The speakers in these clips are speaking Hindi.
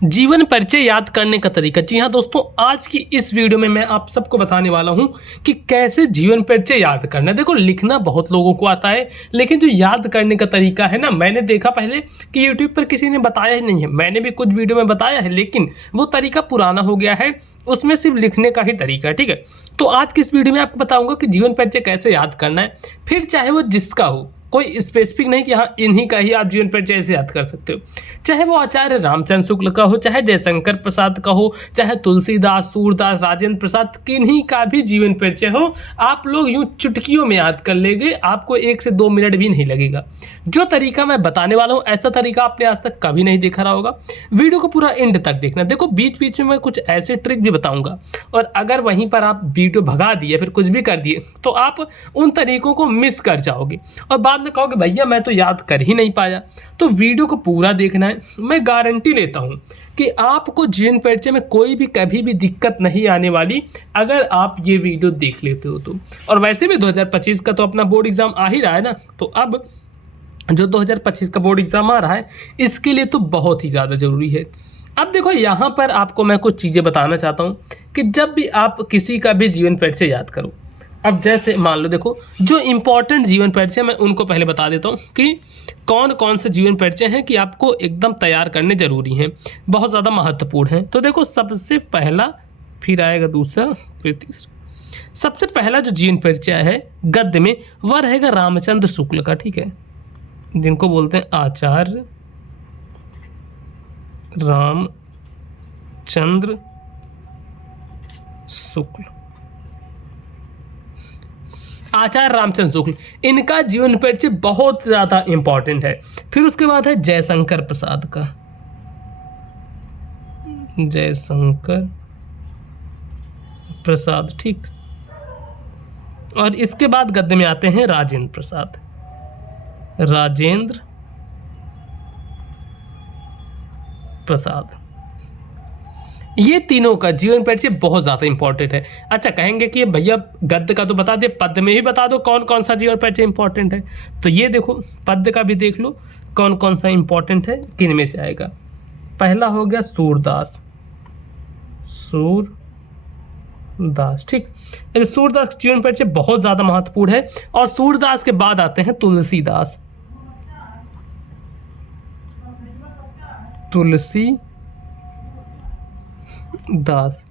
जीवन परिचय याद करने का तरीका। जी हाँ दोस्तों, आज की इस वीडियो में मैं आप सबको बताने वाला हूं कि कैसे जीवन परिचय याद करना है। देखो, लिखना बहुत लोगों को आता है, लेकिन जो याद करने का तरीका है ना, मैंने देखा पहले कि यूट्यूब पर किसी ने बताया ही नहीं है। मैंने भी कुछ वीडियो में बताया है, लेकिन वो तरीका पुराना हो गया है, उसमें सिर्फ लिखने का ही तरीका है। ठीक है, तो आज की इस वीडियो में आपको बताऊंगा कि जीवन परिचय कैसे याद करना है, फिर चाहे वो जिसका हो, कोई स्पेसिफिक नहीं कि हाँ इन्हीं का ही आप जीवन परिचय से याद कर सकते हो। चाहे वो आचार्य रामचंद्र शुक्ल का हो, चाहे जयशंकर प्रसाद का हो, चाहे तुलसीदास, सूरदास, राजेंद्र प्रसाद, किन्हीं का भी जीवन परिचय हो, आप लोग यूं चुटकियों में याद कर लेंगे। आपको 1 से 2 मिनट भी नहीं लगेगा। जो तरीका मैं बताने वाला हूँ, ऐसा तरीका आपने आज तक कभी नहीं देखा रहा होगा। वीडियो को पूरा एंड तक देखना। देखो, बीच बीच में मैं कुछ ऐसे ट्रिक भी बताऊंगा, और अगर वहीं पर आप वीडियो भगा दिए, फिर कुछ भी कर दिए, तो आप उन तरीकों को मिस कर जाओगे और बाद में कहोगे भैया मैं तो याद कर ही नहीं पाया। तो वीडियो को पूरा देखना है। मैं गारंटी लेता हूं कि आपको जीवन परिचय में कोई भी कभी भी दिक्कत नहीं आने वाली, अगर आप ये वीडियो देख लेते हो तो। और वैसे भी 2025 का तो अपना बोर्ड एग्जाम आ ही रहा है ना, तो अब जो 2025 का बोर्ड एग्जाम आ रहा है, इसके लिए तो बहुत ही ज़्यादा ज़रूरी है। अब देखो, यहाँ पर आपको मैं कुछ चीज़ें बताना चाहता हूँ कि जब भी आप किसी का भी जीवन परिचय याद करो, अब जैसे मान लो, देखो जो इम्पोर्टेंट जीवन परिचय, मैं उनको पहले बता देता हूँ कि कौन कौन से जीवन परिचय हैं कि आपको एकदम तैयार करने जरूरी हैं, बहुत ज़्यादा महत्वपूर्ण हैं। तो देखो, सबसे पहला, फिर आएगा दूसरा, फिर तीसरा। सबसे पहला जो जीवन परिचय है गद्य में, वह रहेगा रामचंद्र शुक्ल का। ठीक है, जिनको बोलते हैं आचार्य रामचंद्र शुक्ल। आचार्य रामचंद्र शुक्ल, इनका जीवन परिचय बहुत ज्यादा इंपॉर्टेंट है। फिर उसके बाद है जयशंकर प्रसाद का, जयशंकर प्रसाद। ठीक, और इसके बाद गद्य में आते हैं राजेंद्र प्रसाद, राजेंद्र प्रसाद। ये तीनों का जीवन परिचय बहुत ज़्यादा इंपॉर्टेंट है। अच्छा, कहेंगे कि भैया गद्य का तो बता दे, पद्य में भी बता दो कौन कौन सा जीवन परिचय इंपॉर्टेंट है। तो ये देखो, पद्य का भी देख लो कौन कौन सा इंपॉर्टेंट है, किन में से आएगा। पहला हो गया सूरदास, सूरदास। ठीक, सूरदास का जीवन परिचय बहुत ज़्यादा महत्वपूर्ण है। और सूरदास के बाद आते हैं तुलसीदास, दास।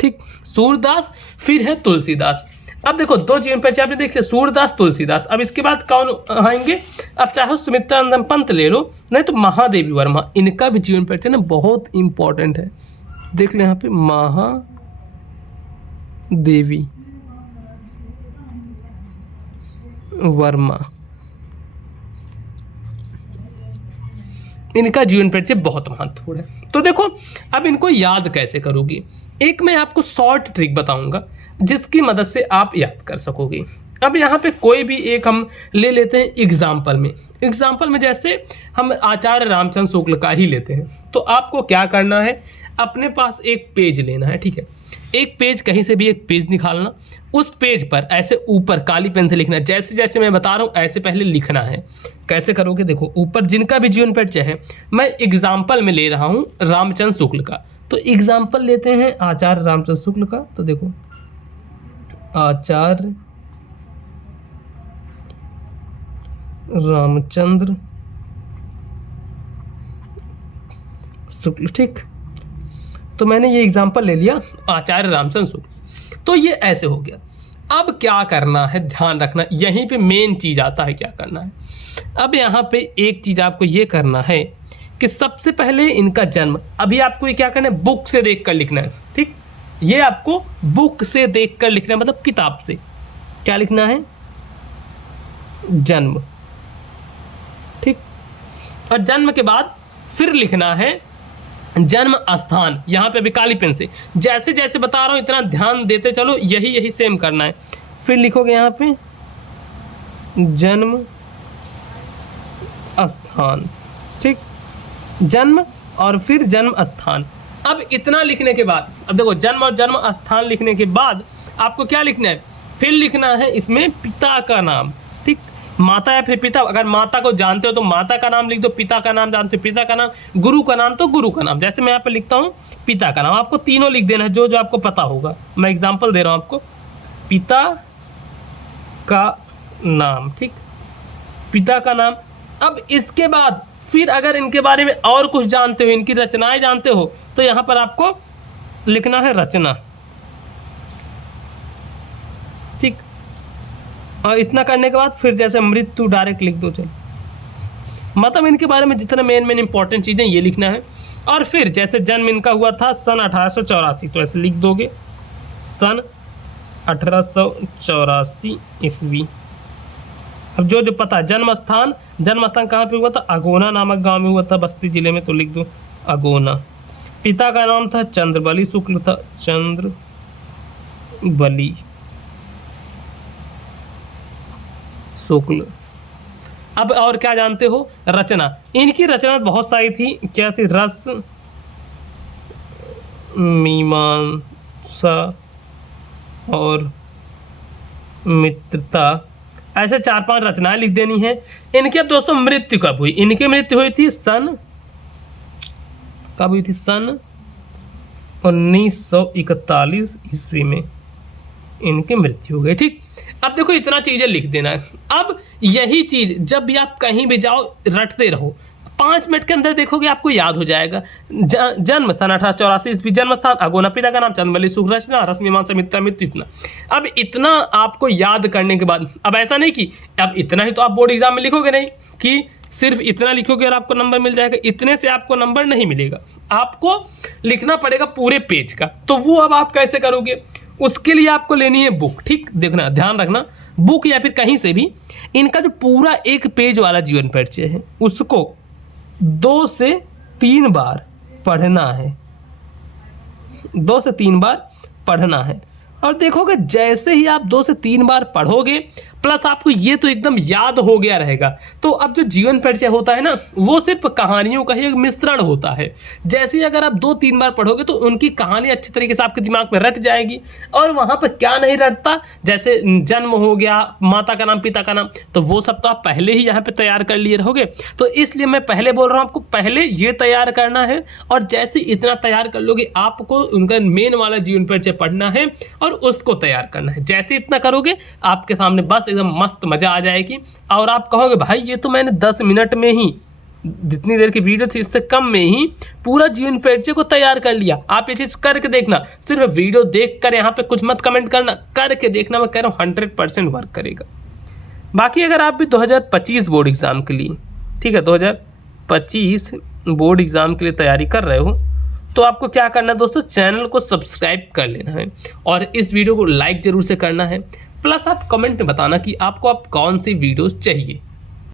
ठीक, सूरदास, फिर है तुलसीदास। अब देखो, 2 जीवन परिचय आपने देख लिया, सूरदास, तुलसीदास। अब इसके बाद कौन आएंगे? अब चाहे सुमित्रानंदन पंत ले लो, नहीं तो महादेवी वर्मा। इनका भी जीवन परिचय ना बहुत इंपॉर्टेंट है। देख ले यहाँ पे, महादेवी वर्मा, इनका जीवन परिचय बहुत महत्वपूर्ण है। तो देखो, अब इनको याद कैसे करोगे? एक मैं आपको शॉर्ट ट्रिक बताऊंगा जिसकी मदद से आप याद कर सकोगे। अब यहाँ पे कोई भी एक हम ले लेते हैं एग्जाम्पल में जैसे हम आचार्य रामचंद्र शुक्ल का ही लेते हैं। तो आपको क्या करना है, अपने पास एक पेज लेना है। ठीक है, एक पेज, कहीं से भी एक पेज निकालना, उस पेज पर ऐसे ऊपर काली पेन से लिखना है। जैसे जैसे मैं बता रहा हूँ ऐसे पहले लिखना है। कैसे करोगे? देखो, ऊपर जिनका भी जीवन परिचय है, मैं एग्जाम्पल में ले रहा हूँ रामचंद्र शुक्ल का, तो एग्जाम्पल लेते हैं आचार्य रामचंद्र शुक्ल का। तो देखो, आचार्य रामचंद्र शुक्ल। ठीक, तो मैंने ये एग्जाम्पल ले लिया, आचार्य रामचंद्र शुक्ल। तो ये ऐसे हो गया। अब क्या करना है, ध्यान रखना, यहीं पे मेन चीज आता है क्या करना है। अब यहाँ पे एक चीज आपको ये करना है कि सबसे पहले इनका जन्म, अभी आपको ये क्या करना है, बुक से देख कर लिखना है। ठीक, ये आपको बुक से देख कर लिखना है, मतलब किताब से। क्या लिखना है? जन्म। ठीक, और जन्म के बाद फिर लिखना है जन्म स्थान। यहाँ पे अभी काली पेन से जैसे जैसे बता रहा हूँ इतना ध्यान देते चलो, यही सेम करना है। फिर लिखोगे यहाँ पे जन्म स्थान। ठीक, जन्म और फिर जन्म स्थान। अब इतना लिखने के बाद, अब देखो, जन्म और जन्म स्थान लिखने के बाद आपको क्या लिखना है? फिर लिखना है इसमें पिता का नाम। ठीक, माता या फिर पिता, अगर माता को जानते हो तो माता का नाम लिख दो, पिता का नाम जानते हो पिता का नाम, गुरु का नाम तो गुरु का नाम। जैसे मैं यहाँ पे लिखता हूँ पिता का नाम, आपको तीनों लिख देना है जो जो आपको पता होगा। मैं एग्जांपल दे रहा हूँ आपको, पिता का नाम, ठीक, पिता का नाम। अब इसके बाद फिर अगर इनके बारे में और कुछ जानते हो, इनकी रचनाएं जानते हो, तो यहाँ पर आपको लिखना है रचना, ठीक। और इतना करने के बाद फिर जैसे मृत्यु डायरेक्ट लिख दो, चलो, मतलब इनके बारे में जितना मेन इंपॉर्टेंट चीज़ें ये लिखना है। और फिर जैसे जन्म इनका हुआ था सन 1884, तो ऐसे लिख दोगे सन 1884 ईस्वी। अब जो जो पता, जन्म स्थान कहाँ पे हुआ था, अगोना नामक गांव में हुआ था, बस्ती जिले में, तो लिख दो अगोना। पिता का नाम था चंद्रबली शुक्ल था, चंद्रबली शुक्ल। अब और क्या जानते हो, रचना, इनकी रचना बहुत सारी थी, क्या थी, रस, मीमांसा और मित्रता, ऐसे 4-5 रचनाएं लिख देनी है। इनकी अब दोस्तों मृत्यु कब हुई, इनकी मृत्यु हुई थी सन 1941 ईस्वी में इनकी मृत्यु हो गई, ठीक। अब देखो इतना चीजें लिख देना है। अब यही चीज जब भी आप कहीं भी जाओ रटते रहो, 5 मिनट के अंदर देखोगे आपको याद हो जाएगा। जन्म सन 1884 ईस्वी, जन्म स्थान अगोना, पिता का नाम चंद्रबली शुक्ल, रचना रस, मीमांसा, मित्रता, मृत्यु, इतना। अब इतना आपको याद करने के बाद, अब ऐसा नहीं कि अब इतना ही तो आप बोर्ड एग्जाम में लिखोगे नहीं कि सिर्फ इतना लिखोगे और आपको नंबर मिल जाएगा, इतने से आपको नंबर नहीं मिलेगा, आपको लिखना पड़ेगा पूरे पेज का। तो वो अब आप कैसे करोगे, उसके लिए आपको लेनी है बुक, ठीक। देखना, ध्यान रखना, बुक या फिर कहीं से भी इनका जो पूरा 1 पेज वाला जीवन परिचय है उसको 2 से 3 बार पढ़ना है, 2 से 3 बार पढ़ना है। और देखोगे जैसे ही आप 2 से 3 बार पढ़ोगे, प्लस आपको ये तो एकदम याद हो गया रहेगा। तो अब जो जीवन परिचय होता है ना, वो सिर्फ कहानियों का ही एक मिश्रण होता है। जैसे ही अगर आप 2-3 बार पढ़ोगे तो उनकी कहानी अच्छी तरीके से आपके दिमाग में रट जाएगी। और वहाँ पर क्या नहीं रटता, जैसे जन्म हो गया, माता का नाम, पिता का नाम, तो वो सब तो आप पहले ही यहाँ पे तैयार कर लिए रहोगे। तो इसलिए मैं पहले बोल रहा हूँ आपको पहले ये तैयार करना है, और जैसे इतना तैयार कर लोगे आपको उनका मेन वाला जीवन परिचय पढ़ना है और उसको तैयार करना है। जैसे इतना करोगे आपके सामने बस एकदम मस्त मजा आ जाएगी। और आप कहोगे भाई ये तो मैंने 10 मिनट में ही, जितनी देर की वीडियो थी इससे कम में ही पूरा जीवन परिचय को तैयार कर लिया। आप ये चीज करके देखना, सिर्फ वीडियो देख कर यहाँ पे कुछ मत कमेंट करना, करके देखना, मैं कह रहा हूँ 100% वर्क करेगा। बाकी अगर आप भी 2025 बोर्ड एग्जाम के लिए, ठीक है, 2025 बोर्ड एग्जाम के लिए तैयारी कर रहे हो, तो आपको क्या करना है दोस्तों, चैनल को सब्सक्राइब कर लेना है और इस वीडियो को लाइक जरूर से करना है। प्लस आप कमेंट में बताना कि आपको अब कौन सी वीडियोस चाहिए।